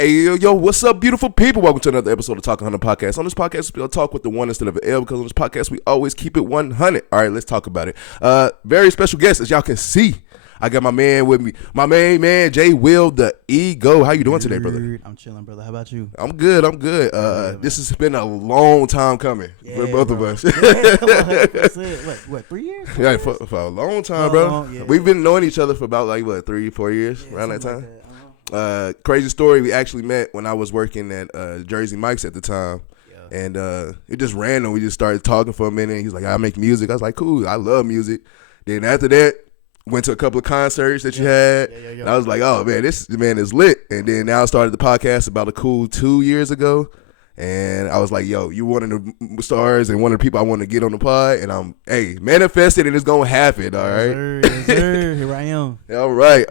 Hey, yo, what's up, beautiful people? Welcome to another episode of Talk 100 Podcast. On this podcast, we'll talk with the one instead of an L, because on this podcast, we always keep it 100. All right, let's talk about it. Very special guest, as y'all can see. I got my man with me, my main man, JWill the Ego. How you doing today, brother? I'm chilling, brother. How about you? I'm good. This has been a long time coming for both of us. What, 3 years? Yeah, for a long time, bro. Yeah. We've been knowing each other for about 3-4 years, around that time. Crazy story. We actually met when I was working at Jersey Mike's at the time, and it just random. We just started talking for a minute. He's like, "I make music." I was like, "Cool, I love music." Then after that, went to a couple of concerts that you had. And I was like, "Oh man, this man is lit." And then now I started the podcast about a cool 2 years ago. And I was like, "Yo, you one of the stars and one of the people I want to get on the pod." And I'm, manifested, and it's gonna happen. All right, yes, sir. Here I am. All right.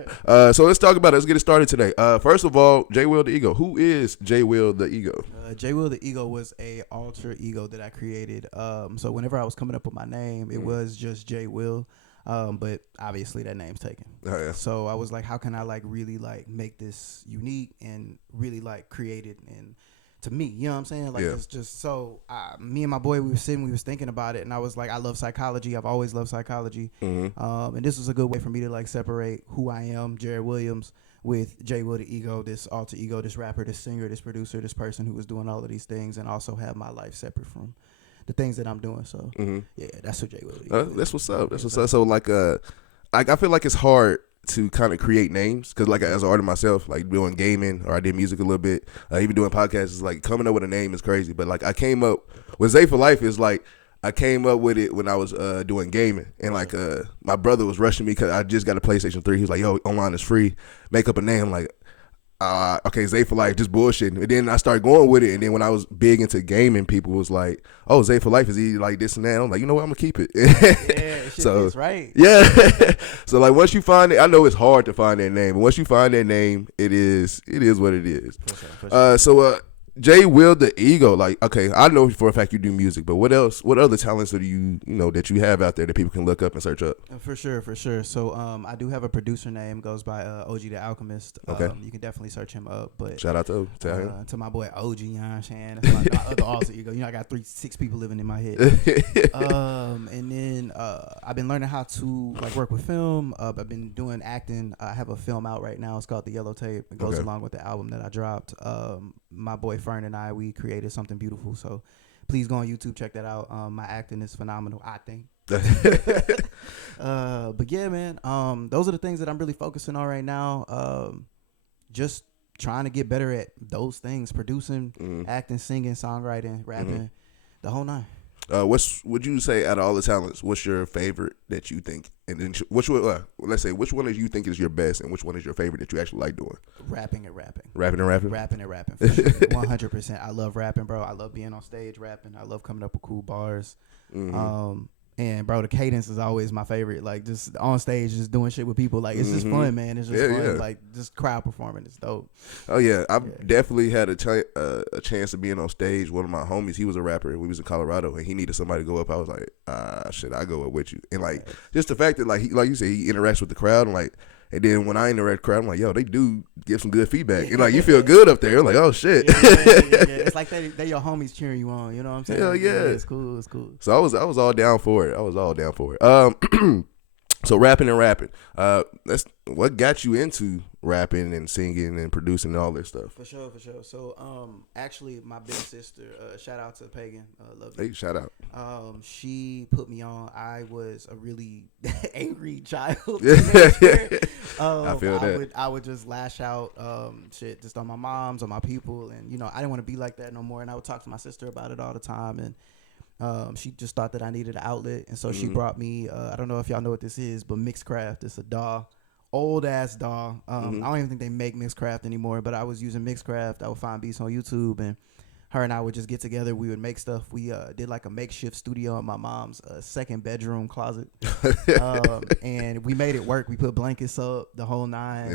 So let's talk about it. Let's get it started today. First of all, JWill the Ego. Who is JWill the Ego? JWill the Ego was a alter ego that I created. So whenever I was coming up with my name, it was just JWill. But obviously that name's taken. Oh, yeah. So I was like, how can I really make this unique and really create it and to me, you know what I'm saying? It's just so me and my boy, we was thinking about it, and I was like, I love psychology. I've always loved psychology. Mm-hmm. And this was a good way for me to separate who I am, Jared Williams, with JWill the Ego, this alter ego, this rapper, this singer, this producer, this person who was doing all of these things, and also have my life separate from the things that I'm doing. So yeah, that's what JWill the Ego is. That's what's up. That's what's up. So I feel like it's hard to kind of create names, because as an artist myself, doing gaming, or I did music a little bit, even doing podcasts, is coming up with a name is crazy. But I came up with Zay for Life is I came up with it when I was doing gaming, and my brother was rushing me because I just got a PlayStation 3. He was like, "Yo, online is free, make up a name." I'm like, okay, Zay for Life, just bullshitting. And then I started going with it, and then when I was big into gaming, people was like, "Oh, Zay for Life, is he like this and that?" I'm like, you know what, I'm gonna keep it. Yeah, so is right. Yeah. So once you find it, I know it's hard to find that name, but once you find that name, it is what it is. For sure. So JWill the Ego, okay, I know for a fact you do music, but what else? What other talents do you that you have out there that people can look up and search up? For sure. So I do have a producer name, goes by OG the Alchemist. Okay. You can definitely search him up. But shout out to him. To my boy OG, you know what I'm saying? That's my other alter ego. I got 6 people living in my head. And then I've been learning how to work with film. I've been doing acting. I have a film out right now. It's called The Yellow Tape. It goes along with the album that I dropped. My boy Fern and I, we created something beautiful. So please go on YouTube, check that out. My acting is phenomenal, I think. But yeah, man, those are the things that I'm really focusing on right now. Just trying to get better at those things: producing, acting, singing, songwriting, rapping, the whole nine. Would you say, out of all the talents, what's your favorite that you think, and then which one? Let's say, which one do you think is your best, and which one is your favorite that you actually like doing? Rapping and rapping. Rapping and rapping. Rapping and rapping. For sure. 100%. I love rapping, bro. I love being on stage rapping. I love coming up with cool bars. And bro, the cadence is always my favorite. Just on stage, just doing shit with people. It's just fun, man. It's just fun. Yeah. Just crowd performing. It's dope. Oh yeah, I've definitely had a chance of being on stage. One of my homies, he was a rapper. We was in Colorado, and he needed somebody to go up. I was like, shit, I go up with you. And just the fact that he, like you said, he interacts with the crowd, and then when I interact with the crowd, I'm like, yo, they do give some good feedback. And you feel good up there. I'm like, oh shit. Yeah. It's like they your homies cheering you on. You know what I'm saying? Hell yeah. It's cool. So I was all down for it. So rapping and rapping. That's what got you into rapping and singing and producing and all this stuff. For sure. So actually, my big sister, shout out to Pagan, love you. Hey, shout out. She put me on. I was a really angry child. I feel that. I would just lash out, shit, just on my moms, on my people, and I didn't want to be like that no more. And I would talk to my sister about it all the time, and she just thought that I needed an outlet, and so she brought me. I don't know if y'all know what this is, but Mixcraft. It's a DAW, old ass DAW. I don't even think they make Mixcraft anymore, but I was using Mixcraft. I would find beats on YouTube, and her and I would just get together. We would make stuff. We did a makeshift studio in my mom's second bedroom closet, and we made it work. We put blankets up, the whole nine.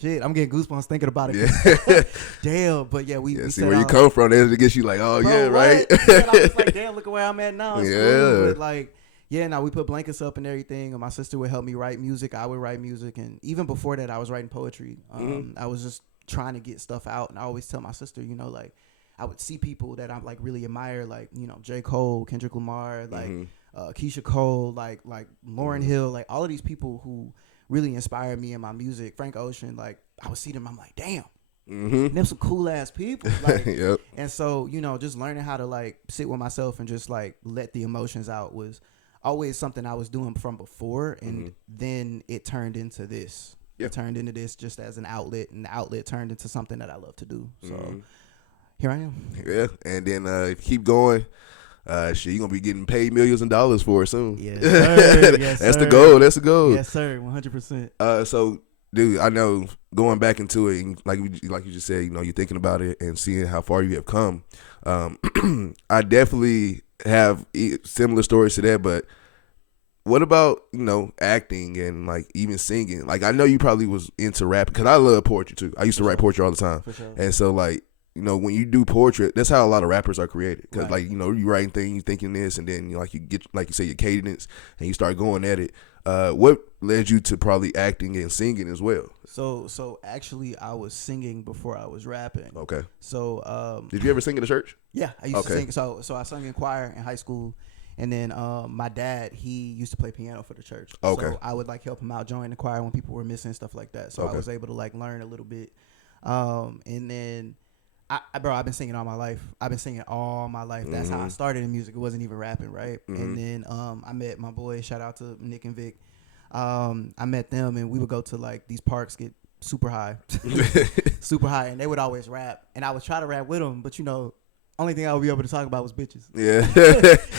Shit, I'm getting goosebumps thinking about it. Yeah. Damn, but yeah, we see where you come from. It gets you bro, right. I was like, damn, look at where I'm at now. It's cool. But we put blankets up and everything. And my sister would help me write music. I would write music, and even before that, I was writing poetry. I was just trying to get stuff out. And I always tell my sister, you know, like I would see people that I like really admire, like, you know, J. Cole, Kendrick Lamar, like Keisha Cole, like Lauryn Hill, like all of these people who really inspired me in my music. Frank Ocean, like I would see them, I'm like, damn. Them some cool ass people, like, yep. And so, you know, just learning how to like sit with myself and just like let the emotions out was always something I was doing from before, and then it turned into this. Yep. It turned into this just as an outlet, and the outlet turned into something that I love to do. So here I am. Yeah, and then if you keep going, shit, you're gonna be getting paid millions of dollars for it soon. Yes, sir. Yes, That's sir. the goal. That's the goal. Yes, sir. 100%. So, dude, I know going back into it, like you just said, you know, you're thinking about it and seeing how far you have come. I definitely have similar stories to that, but what about, you know, acting and like even singing? Like I know you probably was into rap because I love poetry too. I used to write poetry all the time, and so like, you know, when you do poetry, that's how a lot of rappers are created. Because like, you know, you writing things, you thinking this, and then you get, like you say, your cadence, and you start going at it. What led you to probably acting and singing as well? So actually, I was singing before I was rapping. Okay. So did you ever sing in the church? Yeah, I used to sing. So I sung in choir in high school, and then my dad, he used to play piano for the church. Okay. So I would like help him out, join the choir when people were missing, stuff like that. So I was able to like learn a little bit, and then. I've been singing all my life. That's how I started in music. It wasn't even rapping, right? And then I met my boy. Shout out to Nick and Vic. I met them, and we would go to like these parks, get super high, and they would always rap, and I would try to rap with them, but you know, only thing I would be able to talk about was bitches. Yeah.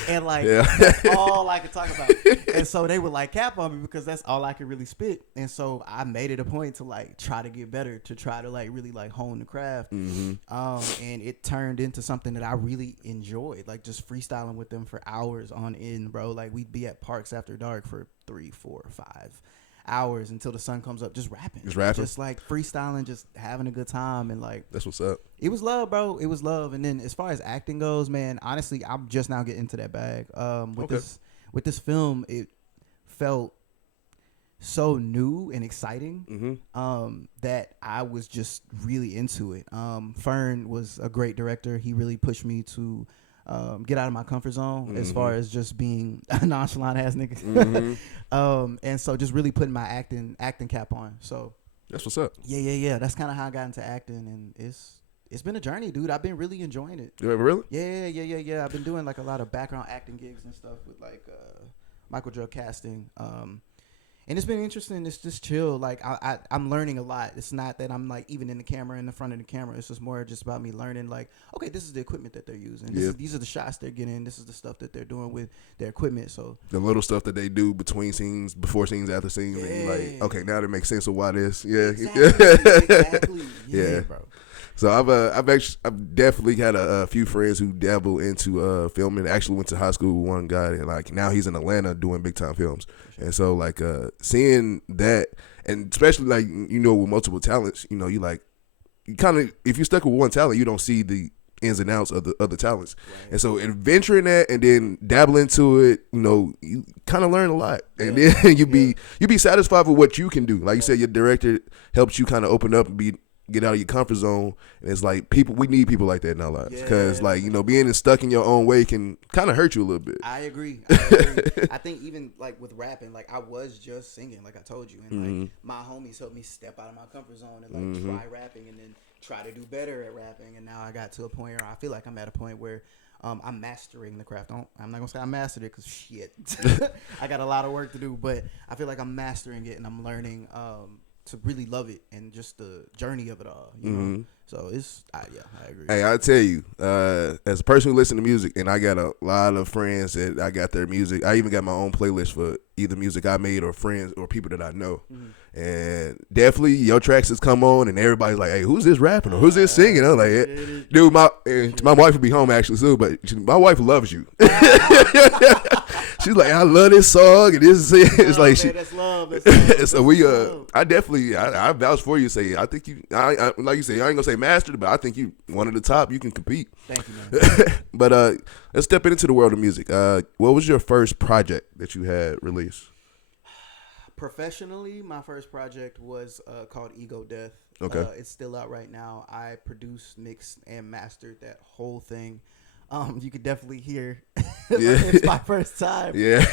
And like that's all I could talk about. And so they would like cap on me because that's all I could really spit. And so I made it a point to like try to get better, to try to like really like hone the craft. And it turned into something that I really enjoyed, like just freestyling with them for hours on end, bro. Like we'd be at parks after dark for 3, 4, 5 hours until the sun comes up, just rapping, just like freestyling, just having a good time. And like that's what's up. It was love, bro. It was love. And then as far as acting goes, man, honestly, I'm just now getting into that bag. With this film, it felt so new and exciting that I was just really into it. Fern was a great director. He really pushed me to get out of my comfort zone as far as just being a nonchalant ass nigga. And so just really putting my acting cap on. So that's what's up. Yeah. That's kind of how I got into acting, and it's been a journey, dude. I've been really enjoying it. Really? Yeah. I've been doing like a lot of background acting gigs and stuff with like Michael Drug casting. And it's been interesting. It's just chill. Like I'm learning a lot. It's not that I'm like even in the camera, in the front of the camera. It's just more just about me learning. Like, okay, this is the equipment that they're using. These are the shots they're getting. This is the stuff that they're doing with their equipment. So the little stuff that they do between scenes, before scenes, after scenes, and you're like, okay, now that makes sense of why this. Yeah, exactly. Yeah, bro. So I've definitely had a few friends who dabble into filming. Actually went to high school with one guy, and like now he's in Atlanta doing big time films. And so like seeing that, and especially like, you know, with multiple talents, you know, you kind of, if you're stuck with one talent, you don't see the ins and outs of the other talents. Right. And so adventuring that and then dabble into it, you know, you kind of learn a lot. And then you be satisfied with what you can do. Like you said, your director helps you kind of open up and get out of your comfort zone. And it's like we need people like that in our lives, because like, you know, being stuck in your own way can kind of hurt you a little bit. I agree. I think even like with rapping, like I was just singing, like I told you, and like my homies helped me step out of my comfort zone and like try rapping and then try to do better at rapping. And now I got to a point where I feel like I'm at a point where I'm mastering the craft. I'm not gonna say I mastered it, because shit, I got a lot of work to do, but I feel like I'm mastering it and I'm learning to really love it and just the journey of it all, you know. So I agree. Hey, I tell you, as a person who listens to music, and I got a lot of friends that I got their music. I even got my own playlist for either music I made or friends or people that I know. And definitely your tracks has come on, and everybody's like, "Hey, who's this rapping or who's this singing?" I'm like, "Dude, my wife will be home actually soon, but my wife loves you." She's like, "I love this song," and this is it. It's like that's love. So I definitely I vouch for you. Say I think you, I like you say, I ain't gonna say mastered, but I think you one of the top. You can compete. Thank you, man. But let's step into the world of music. What was your first project that you had released? Professionally, my first project was called Ego Death. Okay. It's still out right now. I produced, mixed, and mastered that whole thing. You could definitely hear it's my first time. Yeah.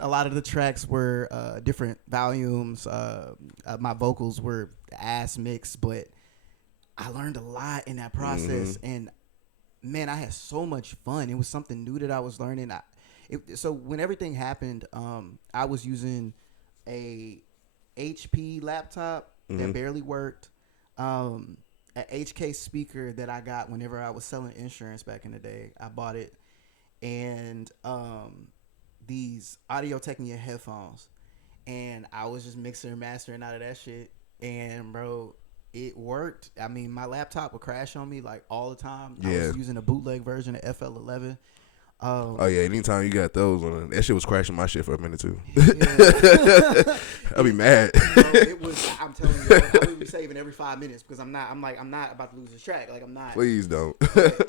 A lot of the tracks were different volumes. My vocals were ass mixed, but I learned a lot in that process. And man, I had so much fun. It was something new that I was learning. So when everything happened, I was using a HP laptop that barely worked. An HK speaker that I got whenever I was selling insurance back in the day. I bought it, and these Audio-Technica headphones, and I was just mixing and mastering out of that shit. And bro, it worked. I mean, my laptop would crash on me like all the time. I was using a bootleg version of FL11. Oh yeah, anytime you got those on, that shit was crashing my shit for a minute too. Yeah. I'll be mad. It was. I'm telling you, I would be saving every 5 minutes because I'm not about to lose this track. Like I'm not. Please don't.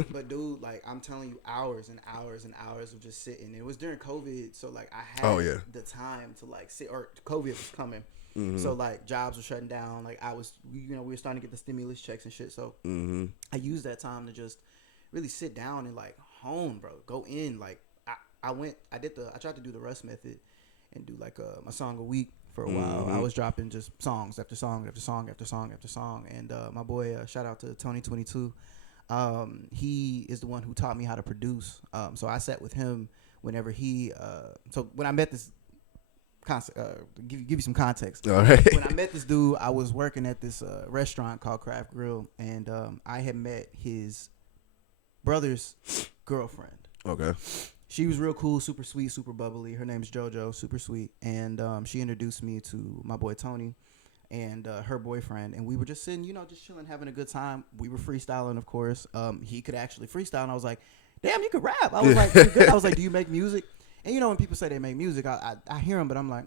but dude, like I'm telling you, hours and hours and hours of just sitting. It was during COVID, so like I had the time to like sit. Or COVID was coming, so like jobs were shutting down. Like I was, we were starting to get the stimulus checks and shit. So I used that time to just really sit down and like hone, bro. Go in. Like I tried to do the Russ method and do like a song a week for a while. I was dropping just songs after song after song after song after song. And my boy, shout out to Tony22. He is the one who taught me how to produce. So I sat with him whenever so when I met this give you some context. All right. When I met this dude, I was working at this restaurant called Craft Grill, and I had met his brother's girlfriend. Okay. She was real cool, super sweet, super bubbly. Her name's JoJo, super sweet. And she introduced me to my boy Tony and her boyfriend. And we were just sitting, just chilling, having a good time. We were freestyling, of course. He could actually freestyle. And I was like, damn, you could rap. I was like, you're good. I was like, do you make music? And when people say they make music, I hear them, but I'm like,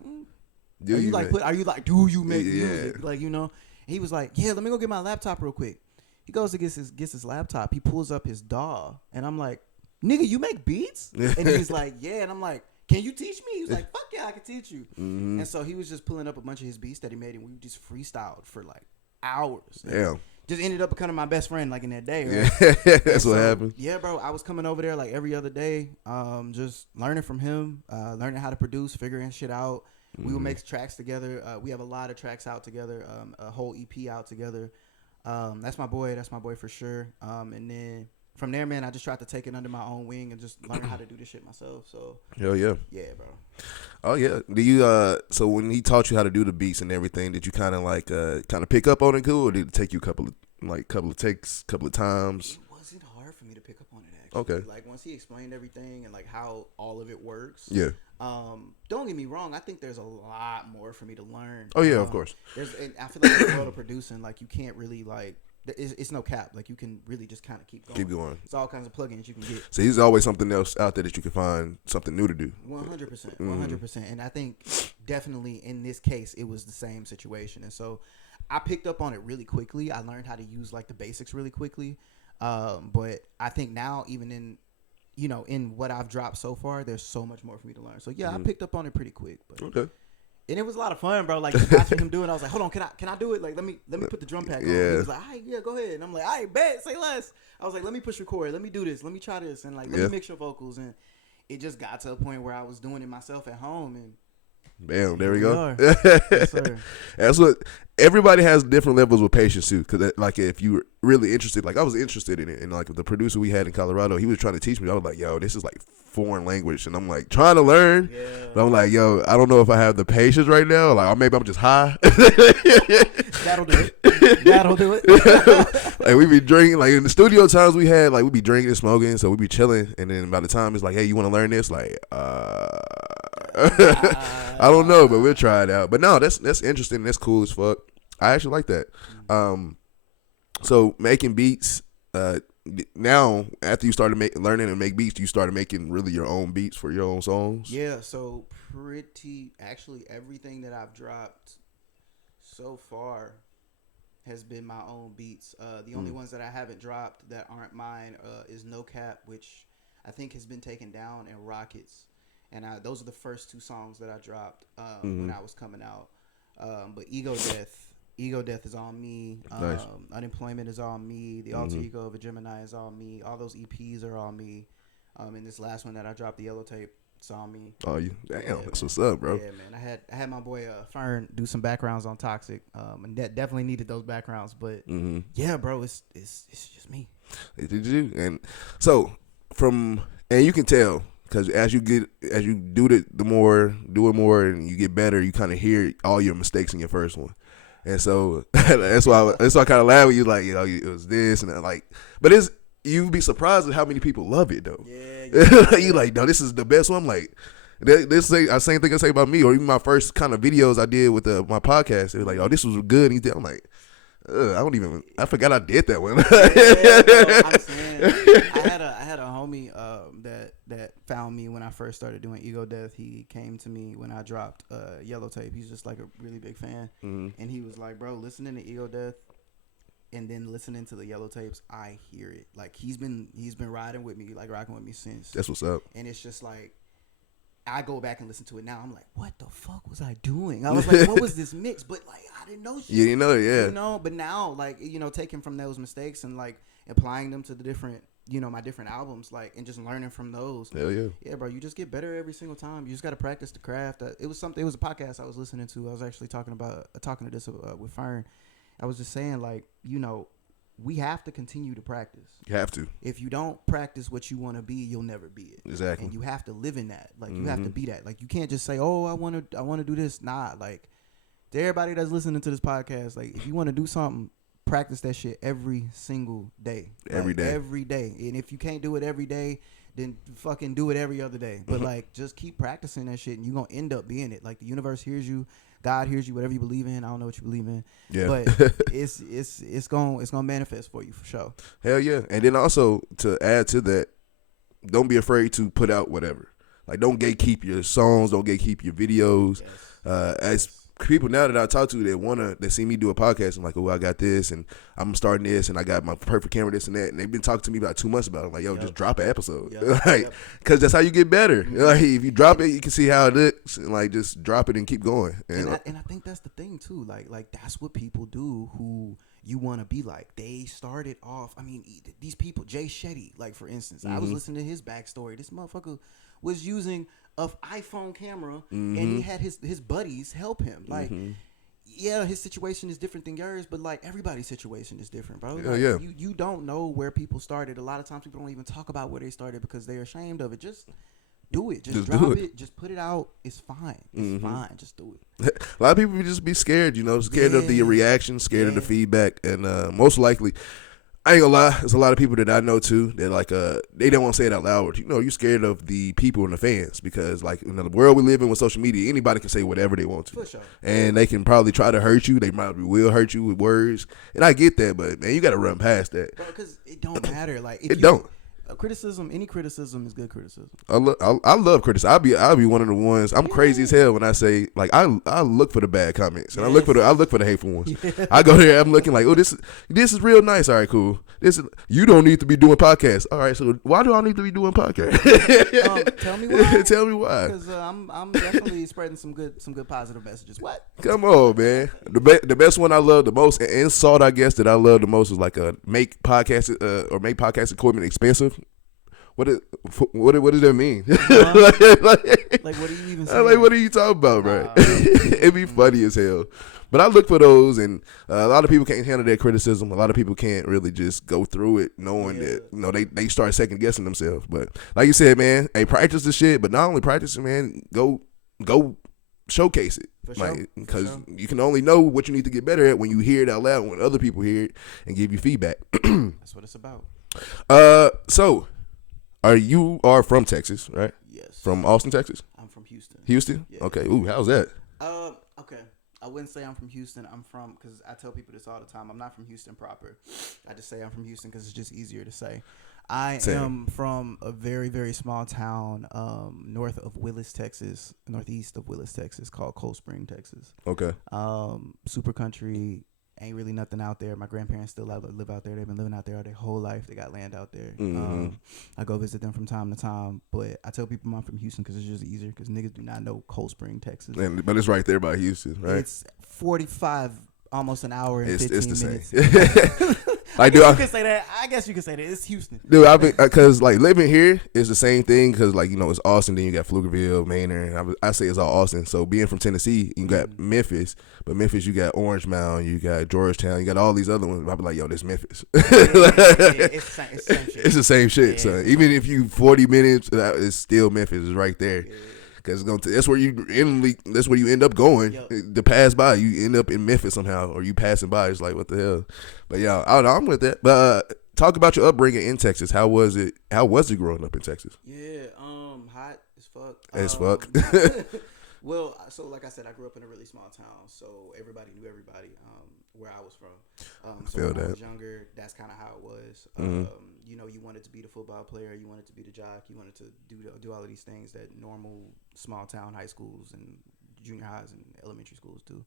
do you make music? Like, And he was like, yeah, let me go get my laptop real quick. He goes to gets his laptop. He pulls up his DAW, and I'm like, nigga, you make beats? And he's like, yeah. And I'm like, can you teach me? He was like, fuck yeah, I can teach you. And so he was just pulling up a bunch of his beats that he made, and we just freestyled for like hours. Damn. Just ended up becoming my best friend like in that day. Right? Yeah, that's what happened. Yeah, bro. I was coming over there like every other day, just learning from him, learning how to produce, figuring shit out. We would make tracks together. We have a lot of tracks out together, a whole EP out together. That's my boy. That's my boy for sure. And then from there, man, I just tried to take it under my own wing and just learn how to do this shit myself. So hell yeah. Yeah, bro. Oh yeah. Do you so when he taught you how to do the beats and everything, did you kind of pick up on it cool, or did it take you a couple of takes, couple of times? It wasn't hard for me to pick up on it actually. Okay. Like once he explained everything and like how all of it works. Yeah. Don't get me wrong. I think there's a lot more for me to learn. Oh yeah, of course. And I feel like in the world of producing, like you can't really like. It's no cap. Like you can really just kind of keep going. It's all kinds of plugins you can get. So there's always something else out there that you can find something new to do. 100%, 100%. And I think definitely in this case it was the same situation. And so I picked up on it really quickly. I learned how to use like the basics really quickly. But I think now even in in what I've dropped so far, there's so much more for me to learn. So yeah, I picked up on it pretty quick. But okay. And it was a lot of fun, bro. Like watching him do it, I was like, "Hold on, can I do it? Like, let me put the drum pack on." He was like, "All right, yeah, go ahead." And I'm like, "All right, bet, say less." I was like, "Let me push record. Let me do this. Let me try this, and like, let me mix your vocals." And it just got to a point where I was doing it myself at home, and bam, there we go. Yes, sir. That's what everybody has different levels of patience too. Because like if you're really interested, like I was interested in it, and like the producer we had in Colorado, he was trying to teach me. I was like, "Yo, this is like foreign language," and I'm like trying to learn. Yeah. But I'm like, "Yo, I don't know if I have the patience right now. Like, or maybe I'm just high." That'll do it. That'll do it. Like we be drinking, like in the studio times we had, like we be drinking and smoking, so we be chilling, and then by the time it's like, "Hey, you want to learn this?" Like, I don't know, but we'll try it out. But no, that's interesting. That's cool as fuck. I actually like that. So making beats. Now, after you started learning and make beats, you started making really your own beats for your own songs? Yeah, so actually everything that I've dropped so far has been my own beats. The only ones that I haven't dropped that aren't mine is No Cap, which I think has been taken down, and Rockets. and those are the first 2 songs that I dropped when I was coming out. But Ego Death is on me. Nice. Unemployment is on me. The Alter Ego of a Gemini is on me. All those EPs are on me. And this last one that I dropped, the Yellow Tape, it's on me. Oh, you damn, that's what's up, bro. Yeah, man. I had my boy Fern do some backgrounds on Toxic, and that definitely needed those backgrounds. But yeah, bro, it's just me. Did you? And so and you can tell because as you do it more, and you get better, you kind of hear all your mistakes in your first one. And so that's why I kind of laugh when you like, it was this and that, like, but you'd be surprised at how many people love it though. Yeah. You like, no, this is the best one. I'm like, this same thing I say about me, or even my first kind of videos I did with my podcast. They were like, oh, this was good. And I'm like, I forgot I did that one. I'm saying, I had a homie that found me when I first started doing Ego Death. He came to me when I dropped Yellow Tape. He's just like a really big fan, and he was like, bro, listening to Ego Death and then listening to the Yellow Tapes, I hear it. Like he's been riding with me, like rocking with me since. That's what's up. And it's just like, I go back and listen to it now. I'm like, what the fuck was I doing? I was like, what was this mix? But like, I didn't know shit. You didn't know it, yeah. You know, but now, like, taking from those mistakes and like applying them to the different, my different albums, like, and just learning from those. Hell yeah. Yeah, bro, you just get better every single time. You just got to practice the craft. It was a podcast I was listening to. I was actually talking to this with Fern. I was just saying, like, we have to continue to practice. You have to. If you don't practice what you want to be, you'll never be it. Exactly. And you have to live in that. Like, you have to be that. Like, you can't just say, oh, I want to do this. Nah, like, to everybody that's listening to this podcast, like, if you want to do something, practice that shit every single day. Every day. Every day. And if you can't do it every day, then fucking do it every other day. But, like, just keep practicing that shit, and you're going to end up being it. Like, the universe hears you. God hears you, whatever you believe in. I don't know what you believe in. Yeah. But it's gonna manifest for you for sure. Hell yeah. And then also to add to that, don't be afraid to put out whatever. Like, don't gatekeep your songs, don't gatekeep your videos. Yes. As people now that I talk to that see me do a podcast, I'm like, oh, I got this and I'm starting this and I got my perfect camera, this and that, and they've been talking to me about 2 months about it. I'm like, yo, just drop an episode. Like, because that's how you get better. Like, if you drop it, you can see how it looks, and like, just drop it and keep going. And I think that's the thing too. Like that's what people do who you want to be like. They started off, I mean, these people, Jay Shetty, like, for instance, I was listening to his backstory. This motherfucker was using an iPhone camera, and he had his buddies help him. Like, yeah, his situation is different than yours, but like, everybody's situation is different, bro. Like, you don't know where people started. A lot of times people don't even talk about where they started because they're ashamed of it. Just do it. Just drop it. Just put it out. It's fine. It's fine. Just do it. A lot of people just be scared, scared of the reaction, scared of the feedback, and most likely, I ain't gonna lie, there's a lot of people that I know too that like they don't want to say it out loud. But, you're scared of the people and the fans because, like, in the world we live in with social media, anybody can say whatever they want to. For sure. And they can probably try to hurt you. They probably will hurt you with words, and I get that, but man, you got to run past that. Bro, because it don't matter. Like, any criticism is good criticism. I love criticism. I'll be one of the ones. I'm crazy as hell when I say, like, I look for the bad comments and I look for the hateful ones. Yeah. I go there, I'm looking like, oh, this is real nice. All right, cool. You don't need to be doing podcasts. All right, so why do I need to be doing podcasts? Tell me why. Tell me why. Because I'm definitely spreading some good positive messages. What? Come on, man. The best one I love the most, and insult I guess that I love the most is like make podcast equipment expensive. What does that mean? Like, what are you even saying? Like, what are you talking about, bro? It'd be funny as hell. But I look for those, and a lot of people can't handle that criticism. A lot of people can't really just go through it knowing that, they start second guessing themselves. But like you said, man, hey, practice the shit. But not only practice it, man, go showcase it. Because you can only know what you need to get better at when you hear it out loud, when other people hear it and give you feedback. That's what it's about. So you are from Texas, right? Yes. From Austin, Texas? I'm from Houston. Houston? Yeah. Okay. Ooh, how's that? Okay. I wouldn't say I'm from Houston. I'm from, because I tell people this all the time, I'm not from Houston proper. I just say I'm from Houston because it's just easier to say. I am from a very, very small town northeast of Willis, Texas, called Cold Spring, Texas. Okay. Super country. Ain't really nothing out there. My grandparents still live out there. They've been living out there all their whole life. They got land out there. I go visit them from time to time. But I tell people I'm from Houston because it's just easier because niggas do not know Cold Spring, Texas. But it's right there by Houston, right? It's 45, almost an hour and 15 it's the minutes. Same. I guess you could say that. It's Houston. Dude, I mean, because like living here is the same thing because like, you know, it's Austin, then you got Pflugerville, Maynard. I say it's all Austin. So being from Tennessee, you got Memphis, but Memphis, you got Orange Mound, you got Georgetown, you got all these other ones. I'll be like, yo, this Memphis. It's the same shit. It's the same shit. So even if you 40 minutes, it's still Memphis. It's right there. Yeah. Cause that's where you end up going. Yep. To pass by, you end up in Memphis somehow, or you passing by. It's like, what the hell? But yeah, I'm with that. But talk about your upbringing in Texas. How was it? How was it growing up in Texas? Yeah, hot as fuck. As fuck. Well, so like I said, I grew up in a really small town, so everybody knew everybody where I was from. So when I was younger, that's kind of how it was. You know, you wanted to be the football player, you wanted to be the jock, you wanted to do all of these things that normal small town high schools and junior highs and elementary schools do.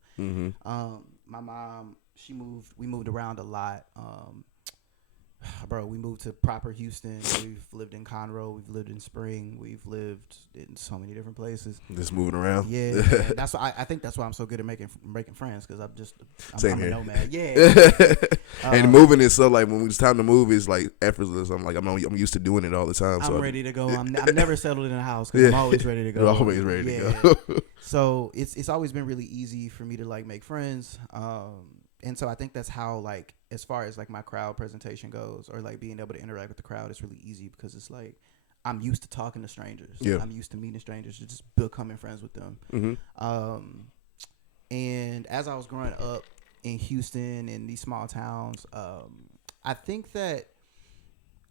My mom, we moved around a lot. Bro, we moved to proper Houston. We've lived in Conroe. We've lived in Spring. We've lived in so many different places. Just moving around. Yeah, that's why I think that's why I'm so good at making friends because I'm a nomad. Yeah. And moving is so like when it's time to move, it's like effortless. I'm used to doing it all the time. I'm ready to go. I've never settled in a house because I'm always ready to go. You're always ready to go. So it's always been really easy for me to like make friends. And so I think that's how, like, as far as like my crowd presentation goes, or like being able to interact with the crowd, it's really easy because it's like I'm used to talking to strangers. Yeah. I'm used to meeting strangers, just becoming friends with them. And as I was growing up in Houston in these small towns, I think that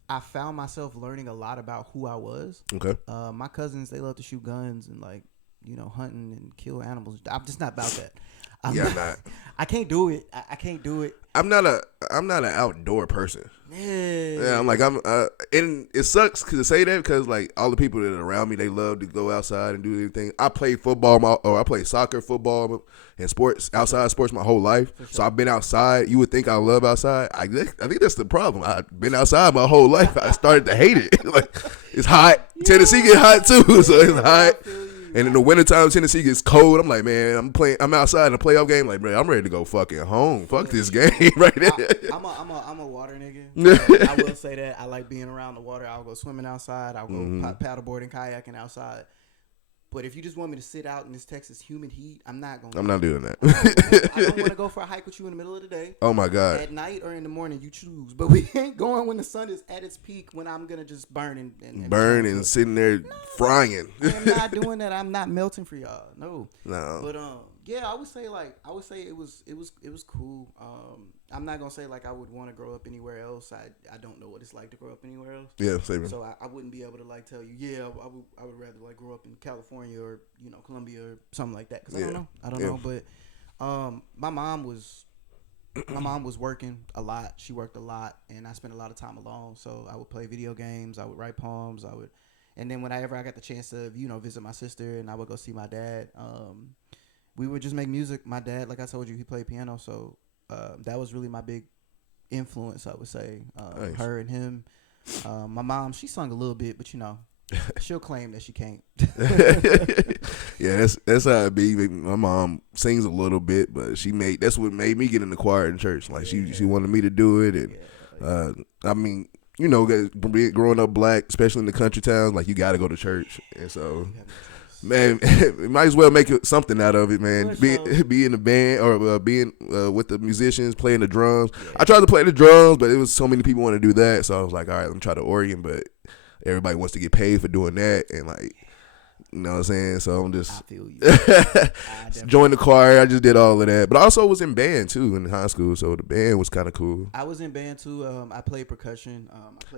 I found myself learning a lot about who I was. Okay. My cousins, they love to shoot guns and like, you know, hunting and kill animals. I'm just not about that. I'm not. I can't do it. I can't do it. I'm not an outdoor person. Yeah. And it sucks to say that because like all the people that are around me, they love to go outside and do everything. I played football, I played soccer, football, and sports, outside sports my whole life. Sure. So I've been outside. You would think I love outside. I think that's the problem. I've been outside my whole life. I started to hate it. Like it's hot. Yeah. Tennessee get hot too, so it's hot. And in the wintertime, Tennessee gets cold. I'm like, man, I'm outside in a playoff game. Like, bro, I'm ready to go fucking home. Fuck this game right there. I'm a water nigga. I will say that. I like being around the water. I'll go swimming outside. I'll go paddleboarding, kayaking outside. But if you just want me to sit out in this Texas humid heat, I'm not doing that. I don't want to go for a hike with you in the middle of the day. Oh my God. At night or in the morning, you choose. But we ain't going when the sun is at its peak when I'm gonna just burn and sitting there frying. I'm not doing that. I'm not melting for y'all. No. But yeah, I would say it was cool. I'm not gonna say like I would want to grow up anywhere else. I don't know what it's like to grow up anywhere else. Yeah, same. So I wouldn't be able to like tell you. Yeah, I would rather like grow up in California or Colombia or something like that because I don't know. But my mom was working a lot. She worked a lot, and I spent a lot of time alone. So I would play video games. I would write poems. And then whenever I got the chance to visit my sister, and I would go see my dad. We would just make music. My dad, like I told you, he played piano, so that was really my big influence, I would say. Nice. Her and him. My mom, she sung a little bit, but she'll claim that she can't. Yeah, that's how it be. My mom sings a little bit, but that's what made me get in the choir in church. Like she wanted me to do it, and I mean, growing up black, especially in the country towns, like you got to go to church, and so. Man, might as well make something out of it, man. Be in the band or being with the musicians, playing the drums. Yeah. I tried to play the drums, but it was so many people want to do that. So I was like, all right, let me try the organ. But everybody wants to get paid for doing that. And like, you know what I'm saying? So I'm just joined the choir. I just did all of that. But I also was in band, too, in high school. So the band was kind of cool. I was in band, too. I played percussion.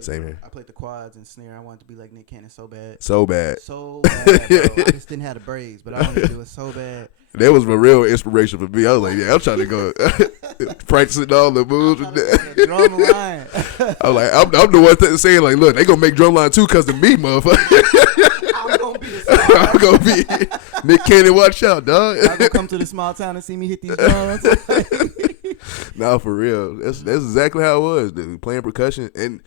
Same here. I played the quads and snare. I wanted to be like Nick Cannon so bad. So bad, bro. I just didn't have the braids, but I wanted to do it so bad. That was a real inspiration for me. I was like, yeah, I'm trying to go practicing all the moves. Drum line. I was like, I'm the one saying, like, look, they going to make drum line, too, because of me, motherfucker. I'm gonna be Nick Cannon. Watch out, dog. Y'all gonna come to the small town and see me hit these drums. No, for real. That's exactly how it was, dude. Playing percussion. And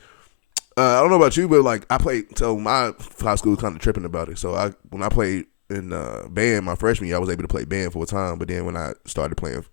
I don't know about you, but like I played, so my high school was kind of tripping about it. So when I played in band my freshman year, I was able to play band full time. But then when I started playing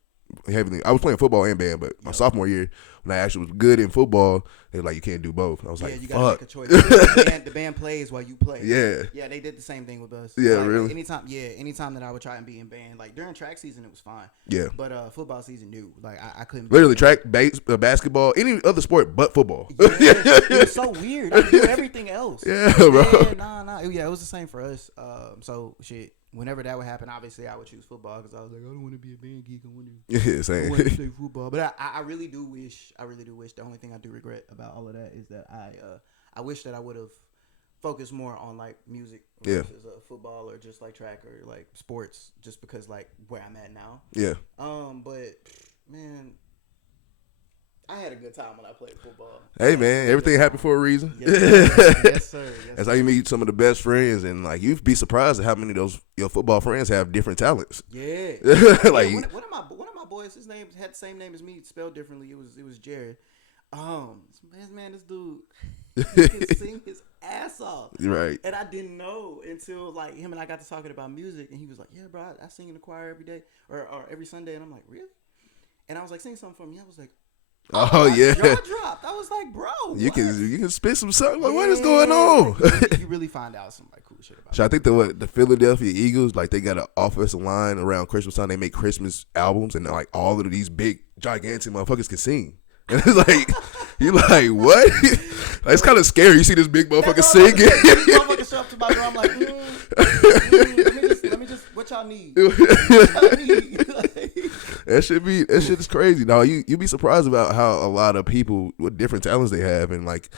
heavily, I was playing football and band, but my sophomore year, when I actually was good in football, they were like, you can't do both. I was like, you fuck. gotta make a choice. The band plays while you play. Yeah, they did the same thing with us. Yeah, like, really. Anytime that I would try and be in band, like during track season, it was fine. Yeah, but football season, new. Like I couldn't. Literally, track, basketball, any other sport but football. Yeah, it was so weird. I do everything else. Yeah, bro. Nah. Yeah, it was the same for us. So shit. Whenever that would happen, obviously I would choose football because I was like, I don't want to be a band geek. I want to play football. But I really do wish. The only thing I do regret about all of that is that I wish that I would have focused more on like music versus football or just like track or like sports, just because like where I'm at now. Yeah. But man, I had a good time when I played football. Hey man, everything happened for a reason. Yes, sir. That's how you meet some of the best friends, and like you'd be surprised at how many of your football friends have different talents. Yeah. Like one of my boys, his name had the same name as me, spelled differently. It was Jared. This dude, he can sing his ass off. Right. And I didn't know until like him and I got to talking about music, and he was like, "Yeah, bro, I sing in the choir every day or every Sunday," and I'm like, "Really?" And I was like, "Sing something for me." I was like, "Oh yeah." Jaw dropped. I was like, "Bro, you can spit some something. Like, what is going on?" You really find out some like cool shit about. So I think the Philadelphia Eagles, like they got an offensive line around Christmas time. They make Christmas albums, and like all of these big gigantic motherfuckers can sing. And it's like, you're like, what? Like, it's kind of scary. You see this big motherfucker singing. Motherfucker show up to my door. I'm like, let me just, what y'all need? That shit is crazy. No, you be surprised about how a lot of people with different talents they have, and like,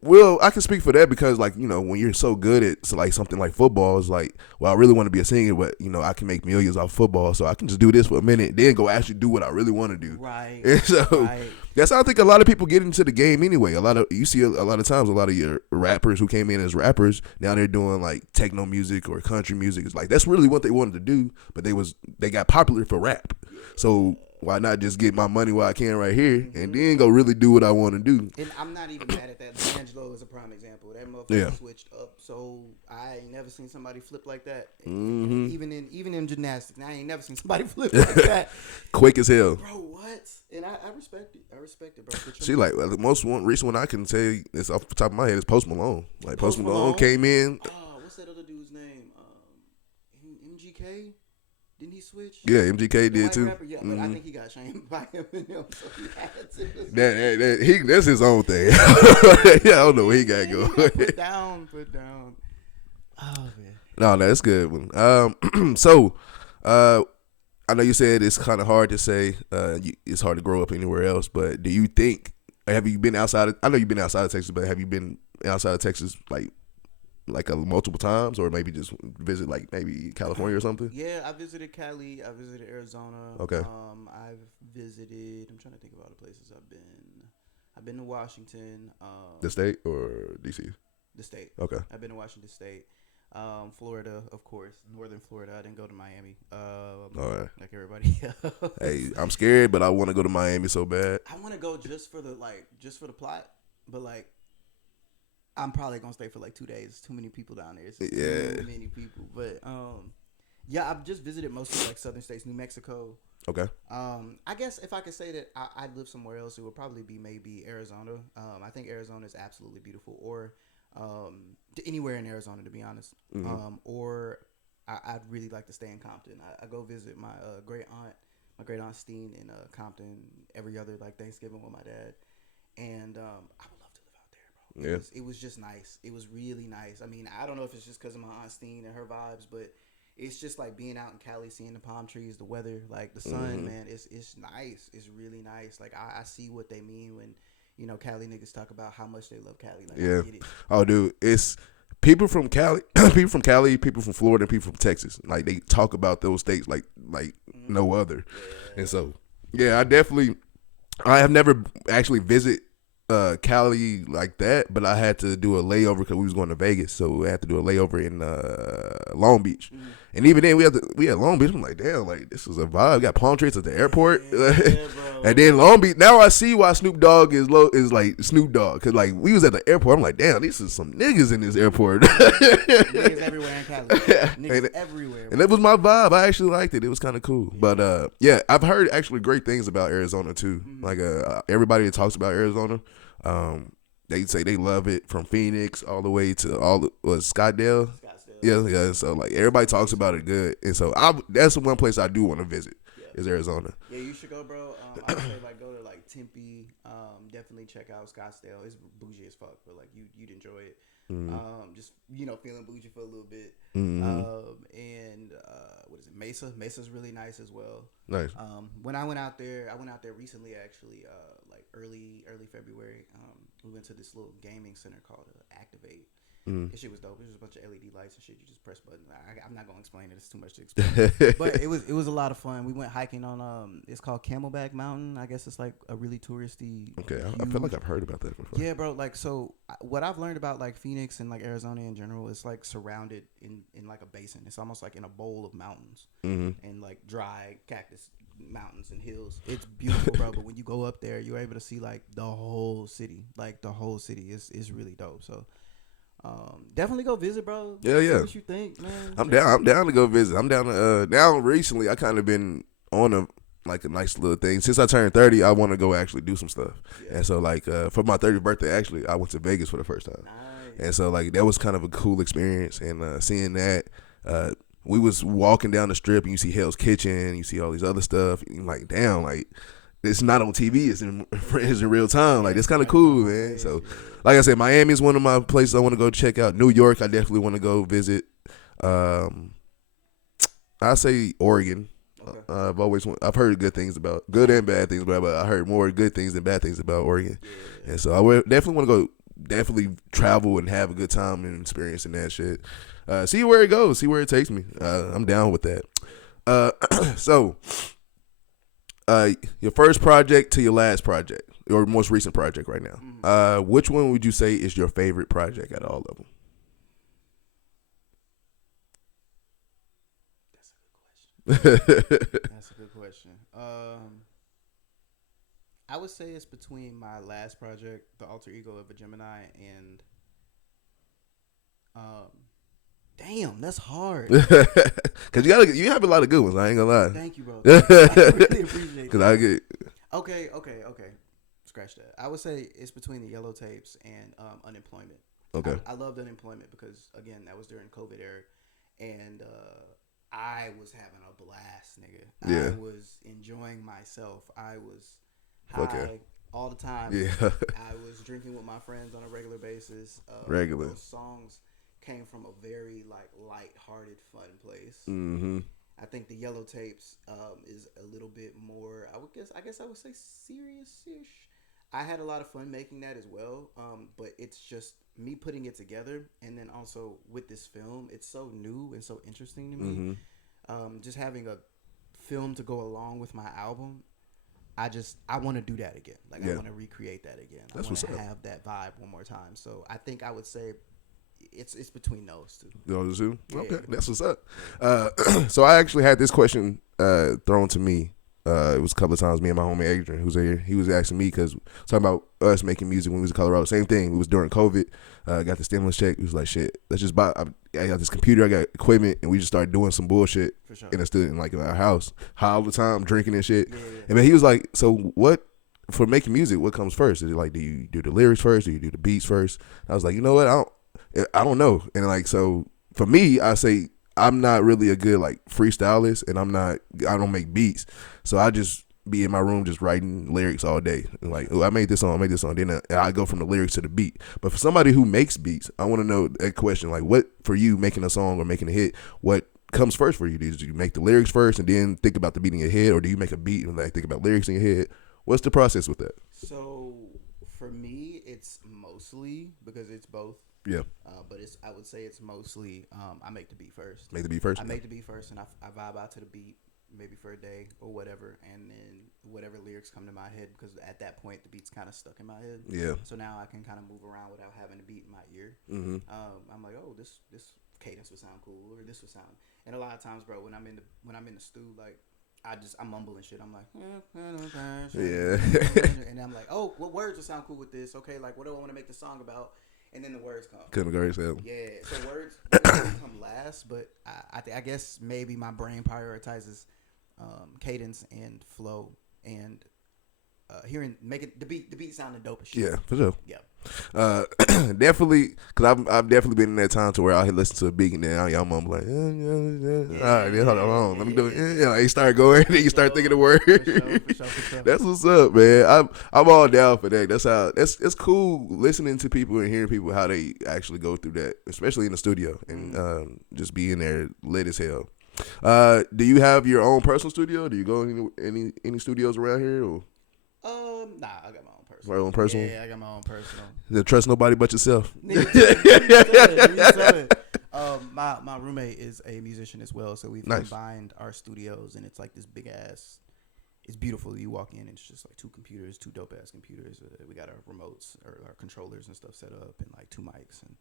well, I can speak for that because like, you know, when you're so good at like something like football, it's like, well, I really want to be a singer, but you know, I can make millions off football, so I can just do this for a minute, then go actually do what I really want to do. Right. And so that's how I think a lot of people get into the game anyway. You see a lot of times, a lot of your rappers who came in as rappers, now they're doing like techno music or country music. It's like that's really what they wanted to do, but they got popular for rap. So why not just get my money while I can right here and then go really do what I want to do? And I'm not even mad at that. D'Angelo is a prime example. That motherfucker switched up. So I ain't never seen somebody flip like that. Mm-hmm. Even in gymnastics, I ain't never seen somebody flip like that. Quick as hell. Bro, what? And I respect it. I respect it, bro. See, like the most recent one I can tell you is off the top of my head is Post Malone. Like Post Malone came in. What's that other dude's name? MGK. Didn't he switch? Yeah, MGK did too. Rapper? Yeah, but I think he got shamed by Eminem, so he had to. That's his own thing. Yeah, I don't know what he got going. Put down. Oh man. No, that's good one. So, I know you said it's kind of hard to say. It's hard to grow up anywhere else, but do you think? Have you been outside? I know you've been outside of Texas, but have you been outside of Texas like multiple times, or maybe just visit like maybe California or something? Yeah, I visited Cali. I visited Arizona. Okay. I've visited. I'm trying to think of all the places I've been. I've been to Washington. The state or DC? The state. Okay. I've been to Washington State. Florida, of course. Northern Florida. I didn't go to Miami. All right. Like everybody else. Hey, I'm scared, but I want to go to Miami so bad. I want to go just for the plot, but like, I'm probably gonna stay for like 2 days. Too many people down there. It's too many people. But yeah, I've just visited mostly like southern states, New Mexico. Okay. I guess if I could say that I'd live somewhere else, it would probably be maybe Arizona. I think Arizona is absolutely beautiful, or anywhere in Arizona, to be honest. Mm-hmm. Or I'd really like to stay in Compton. I go visit my great aunt Steen in Compton every other like Thanksgiving with my dad, and I would love to live out there, bro. Yeah. It was just nice. It was really nice. I mean, I don't know if it's just because of my aunt Steen and her vibes, but it's just like being out in Cali, seeing the palm trees, the weather, like the sun, man. It's nice. It's really nice. Like I see what they mean when, you know, Cali niggas talk about how much they love Cali. Like, yeah. I get it. Oh, dude, it's people from Cali, people from Florida, and people from Texas. Like they talk about those states like no other. Yeah. And so, yeah, I have never actually visited Cali like that, but I had to do a layover because we was going to Vegas, so we had to do a layover in Long Beach. And even then, we had Long Beach. I'm like, damn, like this is a vibe. We got palm trees at the airport, and then Long Beach. Now I see why Snoop Dogg is like Snoop Dogg, cause like we was at the airport. I'm like, damn, these is some niggas in this airport. Niggas everywhere in Cali. Niggas everywhere. And it was my vibe. I actually liked it. It was kind of cool. But yeah, I've heard actually great things about Arizona too. Like everybody that talks about Arizona, they say they love it from Phoenix all the way to Scottsdale. Yeah. So like everybody talks about it good, and so that's the one place I do want to visit is Arizona. Yeah, you should go, bro. I would say like go to like Tempe. Definitely check out Scottsdale. It's bougie as fuck, but like you'd enjoy it. Just feeling bougie for a little bit. And what is it? Mesa? Mesa's really nice as well. Nice. When I went out there recently actually, like early February. We went to this little gaming center called Activate. This shit was dope. It was a bunch of LED lights and shit. You just press buttons. I'm not gonna explain it. It's too much to explain. But it was a lot of fun. We went hiking on it's called Camelback Mountain. I guess it's like a really touristy. Okay, I feel like I've heard about that before. Yeah, bro. Like so, what I've learned about like Phoenix and like Arizona in general is like surrounded in like a basin. It's almost like in a bowl of mountains and like dry cactus mountains and hills. It's beautiful, bro. But when you go up there, you're able to see like the whole city. Like the whole city is really dope. So. Definitely go visit, bro. Yeah. See what you think, man? I'm down to go visit. I'm down to now recently I kind of been on a nice little thing. Since I turned 30, I want to go actually do some stuff. Yeah. And so like for my 30th birthday, actually I went to Vegas for the first time. Nice. And so like that was kind of a cool experience, and seeing that we was walking down the strip and you see Hell's Kitchen, you see all these other stuff, and you're like, damn, like it's not on TV. It's in real time. Like it's kind of cool, man. So, like I said, Miami is one of my places I want to go check out. New York, I definitely want to go visit. I say Oregon. Okay. I've heard good and bad things about, but I heard more good things than bad things about Oregon. Yeah. And so I would definitely want to go. Definitely travel and have a good time and experiencing that shit. See where it goes. See where it takes me. I'm down with that. So. Your first project to your last project, your most recent project right now. Which one would you say is your favorite project out of all of them? That's a good question. I would say it's between my last project, The Alter Ego of a Gemini, and damn, that's hard. Cause you have a lot of good ones. I ain't gonna lie. Thank you, bro. I really appreciate Cause that. I get. Okay. Scratch that. I would say it's between the Yellow Tapes and Unemployment. Okay. I loved Unemployment because again that was during COVID era, and I was having a blast, nigga. Yeah. I was enjoying myself. I was high all the time. Yeah. I was drinking with my friends on a regular basis. Those songs came from a very like light-hearted, fun place. Mm-hmm. I think the Yellow Tapes is a little bit more. I guess I would say serious-ish. I had a lot of fun making that as well. But it's just me putting it together, and then also with this film, it's so new and so interesting to me. Mm-hmm. Just having a film to go along with my album. I want to do that again. Like I want to recreate that again. I want to have that vibe one more time. So I think I would say. It's between those two. Those two? Yeah. Okay, that's what's up. So I actually had this question thrown to me. It was a couple of times. Me and my homie Adrian, who's here, he was asking me because talking about us making music when we was in Colorado. Same thing. It was during COVID. Got the stimulus check. He was like, "Shit, let's just buy." I got this computer. I got equipment, and we just started doing some bullshit. For sure. And I stood in our house, high all the time, drinking and shit. Yeah. And then he was like, "So what?" For making music, what comes first? Is it like, do you do the lyrics first? Do you do the beats first? I was like, you know what? I don't know. And like, so for me, I say I'm not really a good like freestylist, and I don't make beats. So I just be in my room just writing lyrics all day. And like, oh, I made this song. Then I go from the lyrics to the beat. But for somebody who makes beats, I want to know that question. Like, what for you making a song or making a hit? What comes first for you? Do you make the lyrics first and then think about the beat in your head, or do you make a beat and like think about lyrics in your head? What's the process with that? So for me, it's mostly because it's both. Yeah. But I would say it's mostly I make the beat first. Make the beat first? I make the beat first, and I vibe out to the beat maybe for a day or whatever, and then whatever lyrics come to my head, because at that point the beat's kind of stuck in my head. Yeah. So now I can kind of move around without having the beat in my ear. Mm-hmm. I'm like, oh, this cadence would sound cool or this would sound. And a lot of times, bro, when I'm in the stew, like I'm mumbling shit. I'm like, yeah. and I'm like, oh, what words would sound cool with this? Okay, like what do I want to make the song about? And then the words come. Couldn't agree with that. Yeah, so words come last, but I guess maybe my brain prioritizes cadence and flow and making the beat sounding dope as shit. Yeah, for sure. Yeah. Definitely, because I've definitely been in that time to where I listen to a beat and then I'm like, all right, then hold on, let me do it. You start going, then you start thinking the word. For sure. That's what's up, man. I'm all down for that. It's cool listening to people and hearing people how they actually go through that, especially in the studio and just being there lit as hell. Do you have your own personal studio? Do you go in any studios around here? Or? Nah, I got my own personal. My own personal? Yeah, I got my own personal. You trust nobody but yourself. My roommate is a musician as well, so we've combined our studios, and it's like this big ass. It's beautiful. You walk in, and it's just like two computers, two dope ass computers. We got our remotes or our controllers and stuff set up, and like 2 mics, and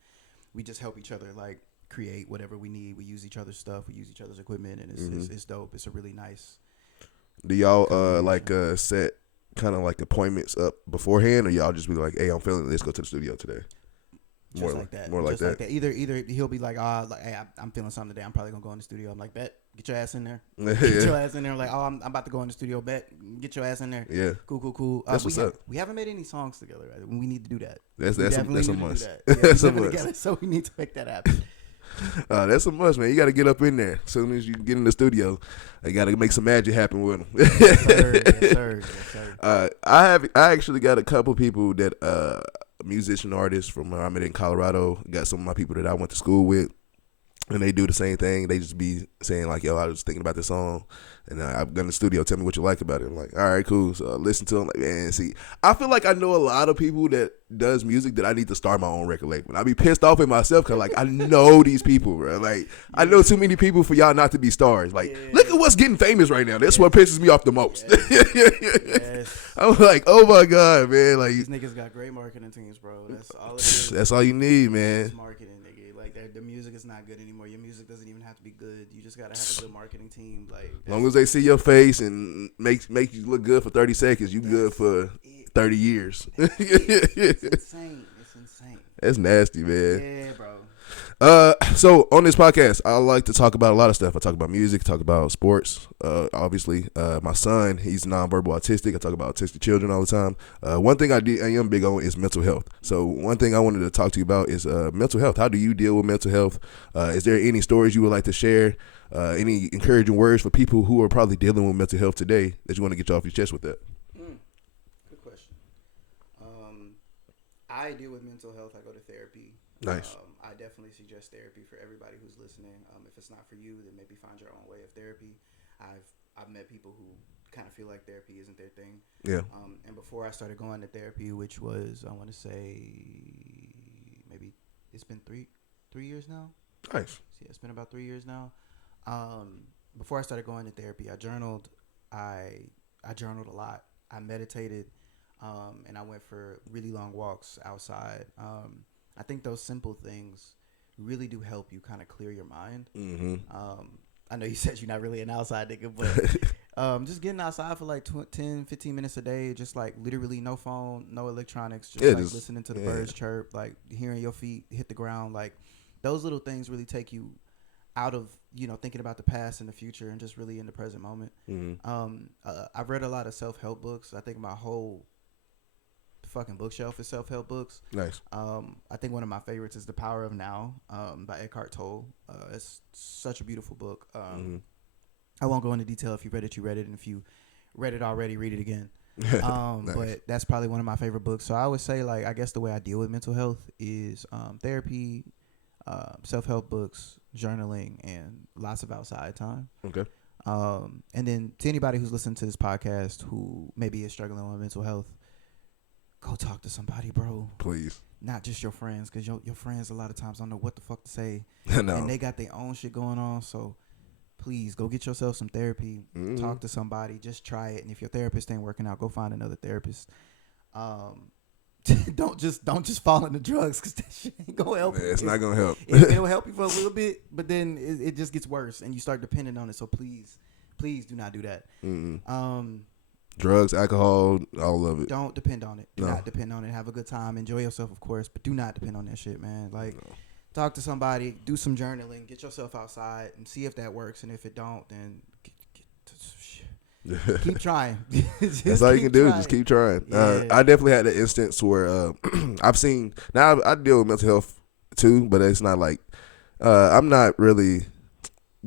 we just help each other like create whatever we need. We use each other's stuff. We use each other's equipment, and it's dope. It's a really nice. Do y'all set kind of like appointments up beforehand, or y'all just be like, hey, I'm feeling it, let's go to the studio today? More like that. Either he'll be like, hey, I'm feeling something today, I'm probably gonna go in the studio. I'm like, bet, get your ass in there. Get your ass in there. Like, I'm about to go in the studio, bet, get your ass in there. Yeah. Cool. That's what's up. We haven't made any songs together. Right? We need to do that. That's a must. Yeah, that's a must. Together, so we need to make that happen. That's a must, man. You got to get up in there. As soon as you get in the studio, you got to make some magic happen with them. Yes, sir. I actually got a couple people that musician artists from where I'm in Colorado. Got some of my people that I went to school with, and they do the same thing. They just be saying like, yo, I was thinking about this song, and I'm going to the studio. Tell me what you like about it. I'm like, all right, cool. So I listen to them. Like, man, see, I feel like I know a lot of people that does music that I need to start my own record label. And I be pissed off at myself because like I know these people, bro. Like I know too many people for y'all not to be stars. Like look at what's getting famous right now. That's what pisses me off the most. Yes. I'm like, oh my god, man. Like these niggas got great marketing teams, bro. That's all it is. That's all you need, man. It's marketing, nigga. Like the music is not good anymore. Your music doesn't even have to be good. You just gotta have a good marketing team. Like as long as they see your face and make you look good for 30 seconds, you good for 30 years. It's insane. That's nasty, man. Yeah, bro. So on this podcast, I like to talk about a lot of stuff. I talk about music, talk about sports. Obviously, my son, he's nonverbal autistic. I talk about autistic children all the time. One thing I am big on is mental health. So one thing I wanted to talk to you about is mental health. How do you deal with mental health? Is there any stories you would like to share? Any encouraging words for people who are probably dealing with mental health today that you want to get off your chest with that? Good question. I deal with mental health. I go to therapy. Nice. I definitely suggest therapy for everybody who's listening. If it's not for you, then maybe find your own way of therapy. I've met people who kind of feel like therapy isn't their thing. Yeah. And before I started going to therapy, which was I want to say maybe it's been three years now. Nice. Yeah, it's been about 3 years now. Before I started going to therapy, I journaled. I journaled a lot. I meditated, and I went for really long walks outside. I think those simple things really do help you kind of clear your mind. Mm-hmm. I know you said you're not really an outside nigga, but just getting outside for like 10, 15 minutes a day, just like literally no phone, no electronics, just listening to the birds chirp, like hearing your feet hit the ground. Like those little things really take you out of, thinking about the past and the future and just really in the present moment. Mm-hmm. I've read a lot of self-help books. I think my whole fucking bookshelf is self-help books. Nice. I think one of my favorites is The Power of Now by Eckhart Tolle. It's such a beautiful book. I won't go into detail. If you read it, you read it, and if you read it already, read it again. Nice. But that's probably one of my favorite books. So I would say, like, I guess the way I deal with mental health is therapy, self-help books, journaling, and lots of outside time. Okay. And then to anybody who's listening to this podcast who maybe is struggling with mental health, go talk to somebody, bro. Please. Not just your friends, because your friends a lot of times don't know what the fuck to say. No. And they got their own shit going on. So please go get yourself some therapy. Mm-hmm. Talk to somebody. Just try it. And if your therapist ain't working out, go find another therapist. don't just fall into drugs because that shit ain't gonna help. It's not gonna help. It'll help you for a little bit, but then it just gets worse, and you start depending on it. So please do not do that. Drugs, alcohol, all of it. Don't depend on it. Do not depend on it. Have a good time. Enjoy yourself, of course, but do not depend on that shit, man. Like, talk to somebody, do some journaling, get yourself outside, and see if that works. And if it don't, then keep trying. That's all you can do. Just keep trying. Yeah. I definitely had an instance where I've seen. Now I deal with mental health too, but it's not like I'm not really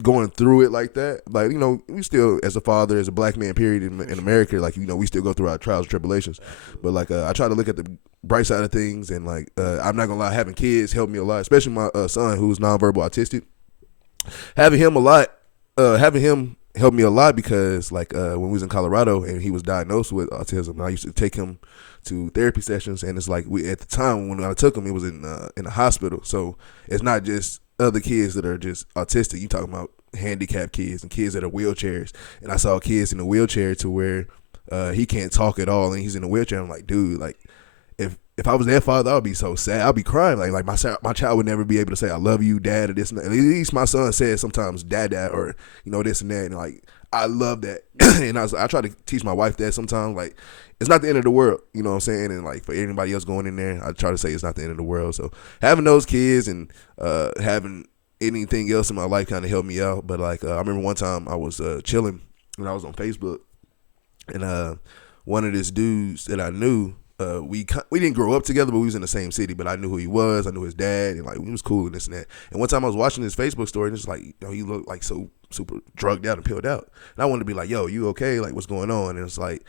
going through it like that. Like, we still, as a father, as a black man, period, in America, like, we still go through our trials and tribulations. But like, I try to look at the bright side of things, and like, I'm not gonna lie, having kids helped me a lot, especially my son who's nonverbal autistic. Having him helped me a lot because like when we was in Colorado and he was diagnosed with autism, I used to take him to therapy sessions, and it's like at the time when I took him, he was in a hospital, so it's not just other kids that are just autistic. You talking about handicapped kids and kids that are wheelchairs, and I saw kids in a wheelchair to where he can't talk at all, and he's in a wheelchair. I'm like, dude, like if I was their father, I'd be so sad. I'd be crying. Like my child would never be able to say I love you, dad, or this and that. At least my son says sometimes dad, or this and that, and like I love that. And I try to teach my wife that sometimes, like, it's not the end of the world, you know what I'm saying? And like for anybody else going in there, I try to say it's not the end of the world. So having those kids and having anything else in my life kind of helped me out. But like I remember one time I was chilling when I was on Facebook, and one of these dudes that I knew, we didn't grow up together, but we was in the same city. But I knew who he was. I knew his dad, and like we was cool and this and that. And one time I was watching his Facebook story, and it's like, he looked like so super drugged out and pilled out. And I wanted to be like, yo, you okay? Like, what's going on? And it's like,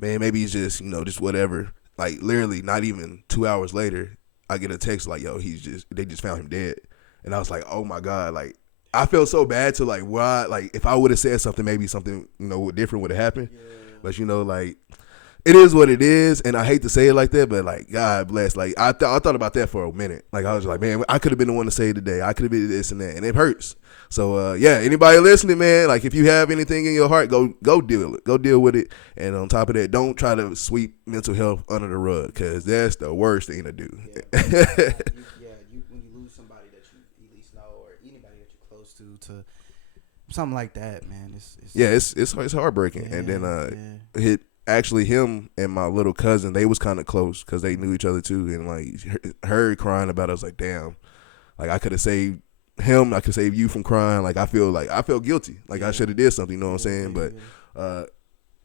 man, maybe he's just, just whatever. Like, literally, not even 2 hours later, I get a text like, yo, they just found him dead. And I was like, oh my God, like, I felt so bad to like, why, like, if I would have said something, maybe something, different would have happened. Yeah. But, like, it is what it is, and I hate to say it like that, but like, God bless. Like, I thought about that for a minute. Like, I was like, man, I could have been the one to say it today. I could have been this and that, and it hurts. So, anybody listening, man, like, if you have anything in your heart, go deal it. Go deal with it. And on top of that, don't try to sweep mental health under the rug, because that's the worst thing to do. When you lose somebody that you at least know, or anybody that you're close to something like that, man, it's heartbreaking. Yeah, and then Actually, him and my little cousin, they was kind of close because they knew each other too. And like her crying about it, I was like, damn, like I could have saved him. I could save you from crying. Like I felt guilty. Like I should have did something. You know what I'm saying? But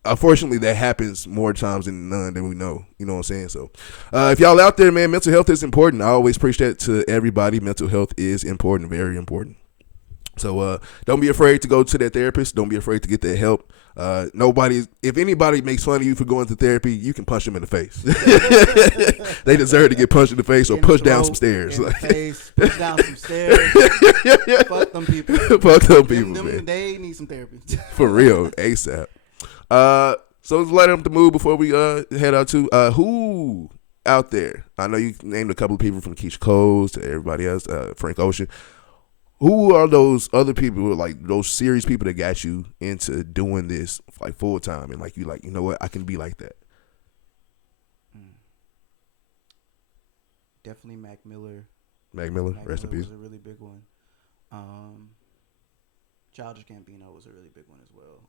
unfortunately, that happens more times than none than we know. You know what I'm saying? So if y'all out there, man, mental health is important. I always preach that to everybody. Mental health is important, very important. So don't be afraid to go to that therapist. Don't be afraid to get that help. If anybody makes fun of you for going to therapy, you can punch them in the face. They deserve to get punched in the face or push down some stairs. In the face, push down some stairs. Fuck them people. Fuck them people, man. They need some therapy. For real, ASAP. So let's let them to move before we head out to who out there. I know you named a couple of people from Keisha Coles to everybody else, Frank Ocean. Who are those other people, like those serious people that got you into doing this like full time, and like you know what, I can be like that? Definitely Mac Miller. Mac Miller, rest in peace. Was a really big one. Childish Gambino was a really big one as well.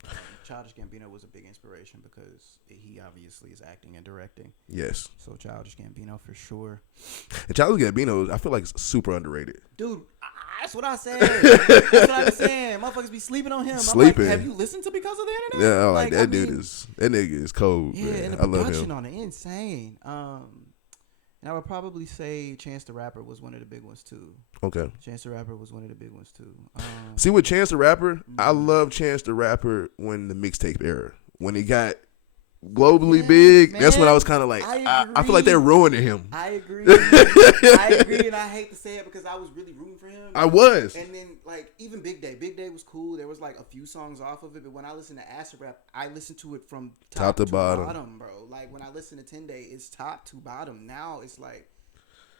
Childish Gambino was a big inspiration because he obviously is acting and directing. Yes. So Childish Gambino for sure. And Childish Gambino, I feel like it's super underrated. Dude, that's what I said. That's what I was saying. Motherfuckers be sleeping on him. Sleeping. I'm like, have you listened to Because of the Internet? Yeah, like that nigga is cold. Yeah, man. and the I love production him. on it, insane. And I would probably say Chance the Rapper was one of the big ones too. Okay. Chance the Rapper was one of the big ones too. See, with Chance the Rapper, I love Chance the Rapper when the mixtape era, when he got globally big. Man, that's when I was kind of like, I feel like they're ruining him. I agree. I agree, and I hate to say it because I was really rooting for him. I was. And then like even Big Day was cool. There was like a few songs off of it, but when I listened to Acid Rap, I listened to it from top to bottom, bro. Like when I listen to 10 Day, it's top to bottom. Now it's like,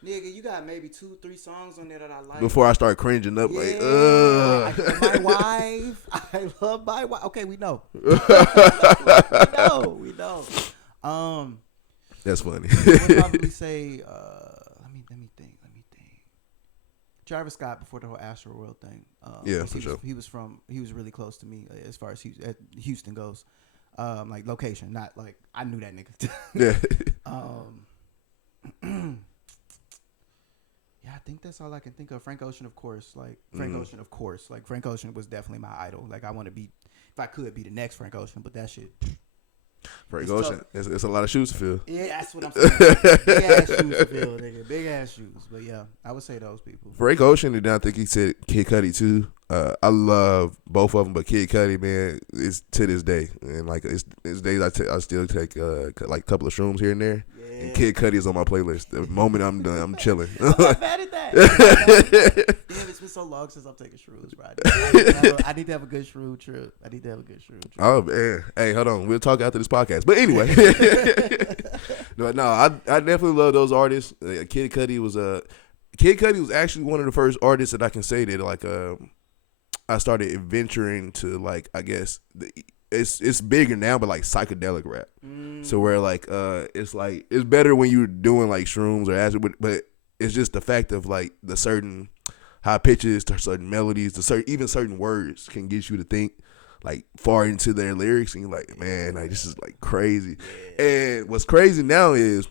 nigga, you got maybe 2-3 songs on there that I like. Before I start cringing up, like, My wife. I love my wife. Okay, we know. we know. That's funny. I would probably say, let me think. Travis Scott before the whole Astro World thing. Yeah, for sure. He was really close to me as far as Houston goes. Like location, not like I knew that nigga. Yeah. Yeah, I think that's all I can think of. Frank Ocean, of course. Like Frank Ocean was definitely my idol. Like I want to be, if I could, be the next Frank Ocean. But that shit. Frank Ocean, it's a lot of shoes to fill. Yeah, that's what I'm saying. Big ass shoes to fill, nigga. Big ass shoes. But yeah, I would say those people. Frank Ocean, and then I think he said Kid Cudi too. I love both of them, but Kid Cudi, man, is to this day, and like it's days I still take like a couple of shrooms here and there. Yeah. And Kid Cudi is on my playlist. The moment I'm done, I'm chilling. I'm not mad at that. Damn, it's been so long since I've taken shrooms, bro. I need to have a good shroom trip. Oh man, hey, hold on, we'll talk after this podcast. But anyway, no, I definitely love those artists. Kid Cudi was actually one of the first artists that I can say that like I started venturing to, like, I guess it's bigger now, but like psychedelic rap. So where like it's better when you're doing like shrooms or acid, but it's just the fact of like the certain high pitches, to certain melodies, to even certain words can get you to think like far into their lyrics, and you're like, man, like this is like crazy. And what's crazy now is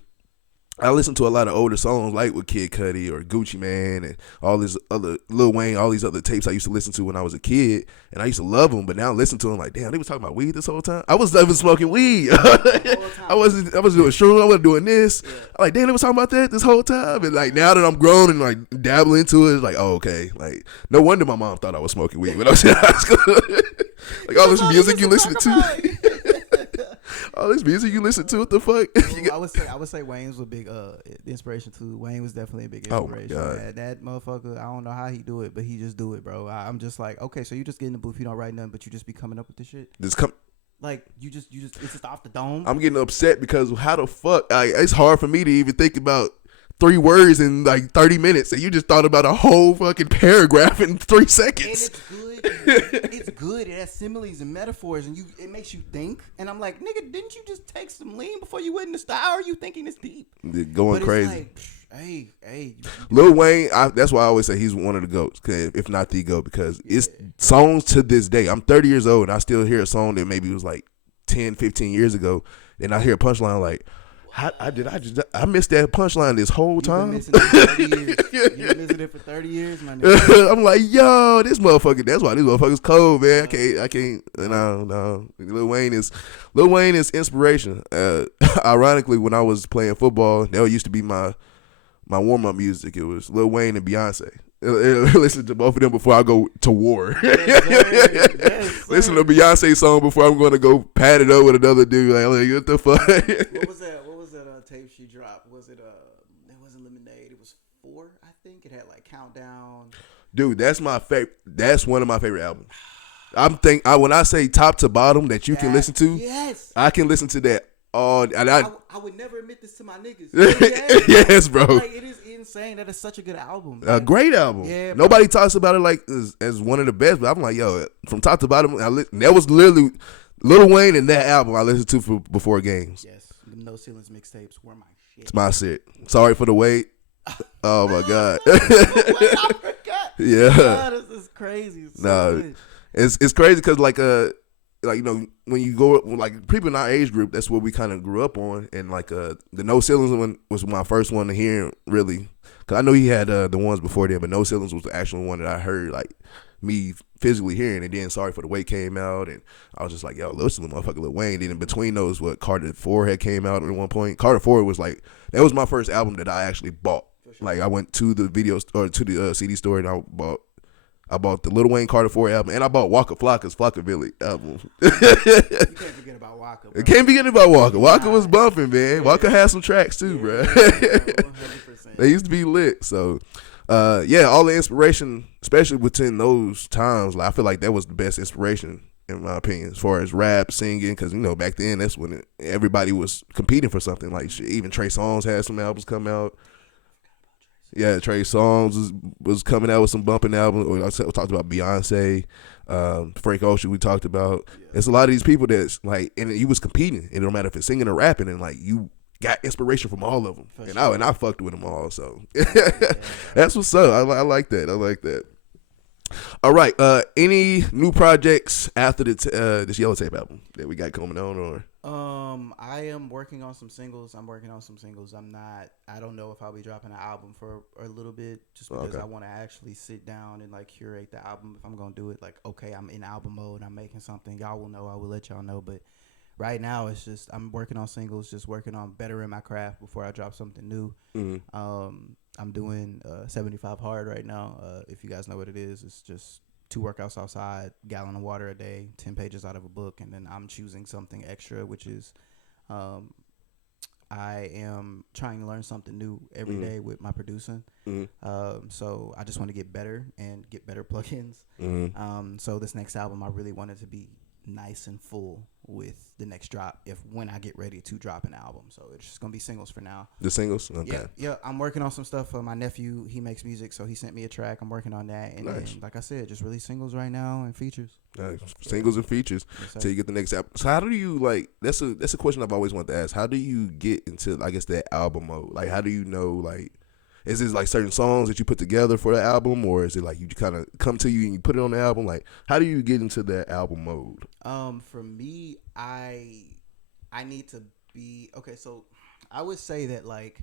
I listen to a lot of older songs like with Kid Cudi or Gucci Mane and all this other Lil Wayne, all these other tapes I used to listen to when I was a kid, and I used to love them. But now I listen to them like, damn, they was talking about weed this whole time. I was never smoking weed. I wasn't doing shrooms. I wasn't doing this. Yeah. I'm like, damn, they was talking about that this whole time. And like now that I'm grown and like dabbling into it, it's like, oh, okay. Like no wonder my mom thought I was smoking weed when I was in high school. Like all this music you listen to. All this music you listen to, what the fuck? I would say Wayne was a big inspiration too. Wayne was definitely a big inspiration. Oh my God. That motherfucker, I don't know how he do it, but he just do it, bro. I'm just like, okay, so you just get in the booth, you don't write nothing, but you just be coming up with this shit. Like you just it's just off the dome. I'm getting upset because how the fuck? It's hard for me to even think about 3 words in like 30 minutes, and you just thought about a whole fucking paragraph in 3 seconds. And it's good. It's good. It has similes and metaphors, and it makes you think. And I'm like, nigga, didn't you just take some lean before you went in the style? Or are you thinking it's deep? Going crazy. Like, hey. Lil Wayne, that's why I always say he's one of the GOATs, if not the GOAT, because it's songs to this day. I'm 30 years old, and I still hear a song that maybe was like 10, 15 years ago, and I hear a punchline like, I missed that punchline this whole time. You've been missing it for 30 years, my nigga. I'm like, yo, this motherfucker. That's why this motherfucker's cold, man. I can't. No. Lil Wayne is inspiration. Ironically, when I was playing football, that used to be my warm up music. It was Lil Wayne and Beyonce. Listen to both of them before I go to war. Yes, listen to Beyonce song before I'm going to go pat it up with another dude. Like, what the fuck? What was that tape she dropped? Was it it wasn't Lemonade. It was 4, I think. It had like Countdown. Dude, that's my favorite. That's one of my favorite albums. When I say top to bottom that you can listen to, yes, I can listen to that. I would never admit this to my niggas. Yes, bro. Like, it is insane. That is such a good album. Man. A great album. Yeah, nobody talks about it like as one of the best, but I'm like, yo, from top to bottom, that was literally Lil Wayne and that album I listened to before games. Yes, the No Ceilings mixtapes were my shit. It's my shit. Sorry for the wait. Oh my God. Wait, I forgot. Yeah. God, this is crazy. It's crazy because like you know, when you go like people in our age group, that's what we kind of grew up on, and like the No Ceilings one was my first one to hear really, because I know he had the ones before then, but No Ceilings was the actual one that I heard like me physically hearing. And then Sorry for the Wait came out, and I was just like, yo, listen to motherfucker Lil Wayne. Then in between those, what Carter 4 had came out at one point. Carter 4 was like, that was my first album that I actually bought. Sure. Like I went to the video store, to the CD store, and I bought the Lil Wayne Carter 4 album, and I bought Waka Flocka's Flockabilly album. You can't forget about Waka, bro. Can't forget about Waka. Waka was bumping, man. Waka had some tracks too, bro. 100%. They used to be lit. So, all the inspiration, especially within those times, like I feel like that was the best inspiration in my opinion, as far as rap, singing, because you know back then that's when everybody was competing for something. Like shit, even Trey Songz had some albums come out. Yeah, Trey Songz was coming out with some bumping albums. Or I talked about Beyonce, Frank Ocean. We talked about. Yeah. It's a lot of these people that's like, and he was competing. It don't matter if it's singing or rapping, and like you got inspiration from all of them, For and sure. I fucked with them all. So Yeah. that's what's up. I like that. I like that. All right. Any new projects after this Yellow Tape album that we got coming on, or? I am working on some singles. I don't know if I'll be dropping an album for a little bit, just because I want to actually sit down and like curate the album. If I'm gonna do it, like, okay, I'm in album mode, I'm making something, y'all will know. I will let y'all know. But right now, it's just I'm working on singles, just working on bettering my craft before I drop something new. I'm doing 75 hard right now. If you guys know what it is, it's just 2 workouts outside, gallon of water a day, 10 pages out of a book, and then I'm choosing something extra, which is I am trying to learn something new every day with my producing. So I just want to get better and get better plugins. So this next album, I really wanted to be nice and full with the next drop when I get ready to drop an album. So it's just gonna be singles for now. The singles? Okay. Yeah, I'm working on some stuff. My nephew, he makes music, so he sent me a track. I'm working on that, and nice. then, like I said, just release singles right now and features. Nice. Singles and features till you get the next album. So how do you like? That's a question I've always wanted to ask. How do you get into, I guess, that album mode? Like, how do you know, like, is it like certain songs that you put together for the album, or is it like you kind of come to you and you put it on the album? Like, how do you get into that album mode? For me, I need to be okay. So I would say that, like,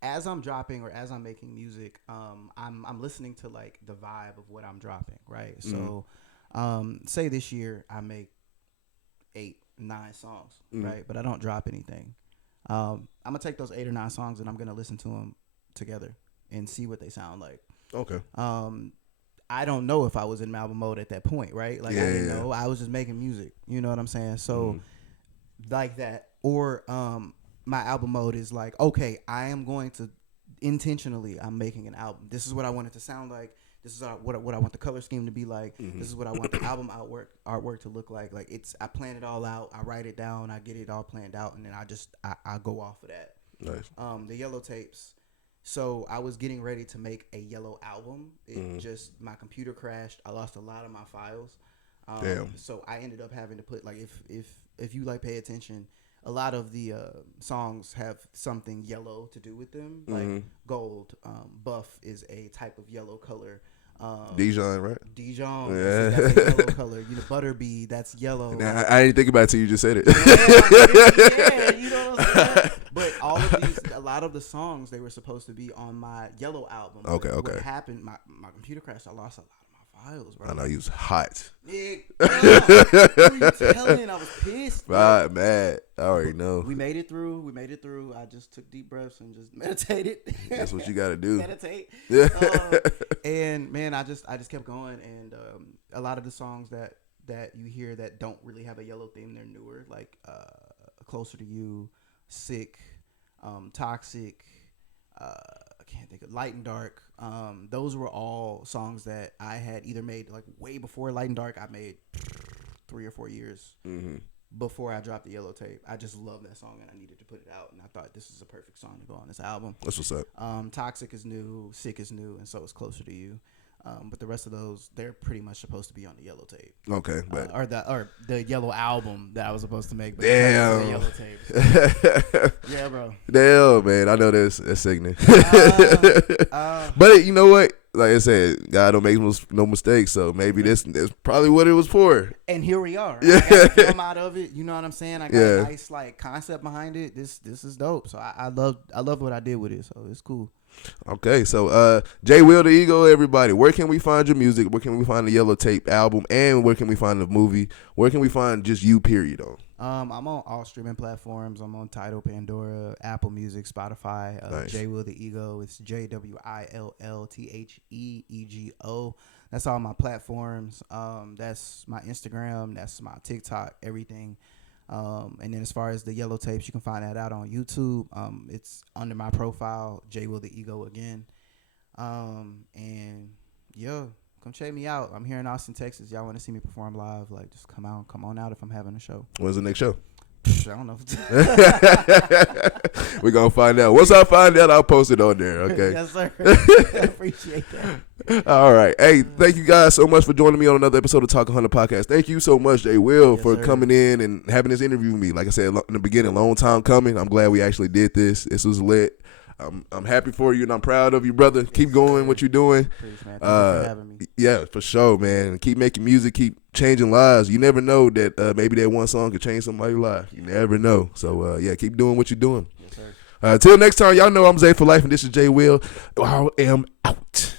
as I'm dropping or as I'm making music, I'm listening to like the vibe of what I'm dropping, right? So, say this year I make 8, 9 songs, right? But I don't drop anything. I'm gonna take those 8 or 9 songs and I'm gonna listen to them together and see what they sound like. Okay. I don't know if I was in album mode at that point, right? Like, I didn't know. I was just making music. You know what I'm saying? So like that. Or my album mode is like, okay, I am going to intentionally, I'm making an album. This is what I want it to sound like. This is what I want the color scheme to be like. This is what I want the album artwork to look like. Like, I plan it all out. I write it down. I get it all planned out, and then I go off of that. Nice. The yellow tapes. So I was getting ready to make a yellow album. It just, my computer crashed. I lost a lot of my files. Damn. So I ended up having to put, like, if you like pay attention, a lot of the songs have something yellow to do with them, like gold. Buff is a type of yellow color. Dijon, right? Dijon, that's a yellow color. You know, Butterbean, that's yellow. Nah, I didn't think about it till you just said it. Yeah, you know what I'm saying? But all of these, a lot of the songs, they were supposed to be on my yellow album. Okay. What happened, my computer crashed. I lost a lot of my files, bro. I know you was hot. Yeah, who you telling? I was pissed. Right, mad. I already know. We made it through. I just took deep breaths and just meditated. That's what you got to do. Meditate. Yeah. And man, I just kept going. And a lot of the songs that you hear that don't really have a yellow theme, they're newer, like Closer to You, Sick, Toxic. I can't think of Light and Dark. Those were all songs that I had either made like way before Light and Dark. I made 3 or 4 years before I dropped the yellow tape. I just love that song and I needed to put it out. And I thought this is a perfect song to go on this album. That's what's up. Toxic is new, Sick is new, and so is Closer to You. But the rest of those, they're pretty much supposed to be on the yellow tape. Okay, but or the yellow album that I was supposed to make. But damn, the yellow tape. Yeah, bro. Damn, man, I know that's sickening. But you know what? Like I said, God don't make no mistakes. So maybe that's probably what it was for. And here we are. Yeah, I gotta come out of it. You know what I'm saying? I got a nice like concept behind it. This is dope. So I love what I did with it. So it's cool. Okay, so JWill the Ego, everybody, where can we find your music? Where can we find the Yellow Tape album? And where can we find the movie? Where can we find just you, period, on? I'm on all streaming platforms. I'm on Tidal, Pandora, Apple Music, Spotify. Nice. JWill the Ego. It's JWill THEEGO. That's all my platforms. That's my Instagram. That's my TikTok. Everything. And then as far as the yellow tapes, you can find that out on YouTube. It's under my profile, JWill the Ego again. And yeah, come check me out. I'm here in Austin, Texas. Y'all want to see me perform live? Like, just come on out if I'm having a show. When's the next show? I don't know. We're going to find out. Once I find out, I'll post it on there, okay? Yes, sir. I appreciate that. All right. Hey, thank you guys so much for joining me on another episode of Ta1k podcast. Thank you so much, JWill, for coming in and having this interview with me. Like I said in the beginning, long time coming. I'm glad we actually did this. This was lit. I'm happy for you and I'm proud of you, brother. Keep going what you're doing. Please, man. Thank you for having me. Yeah, for sure, man. Keep making music, keep changing lives. You never know that maybe that one song could change somebody's life. You never know. So yeah, keep doing what you're doing. Yes, sir. Till next time, y'all know I'm Zay for life and this is JWill. I am out.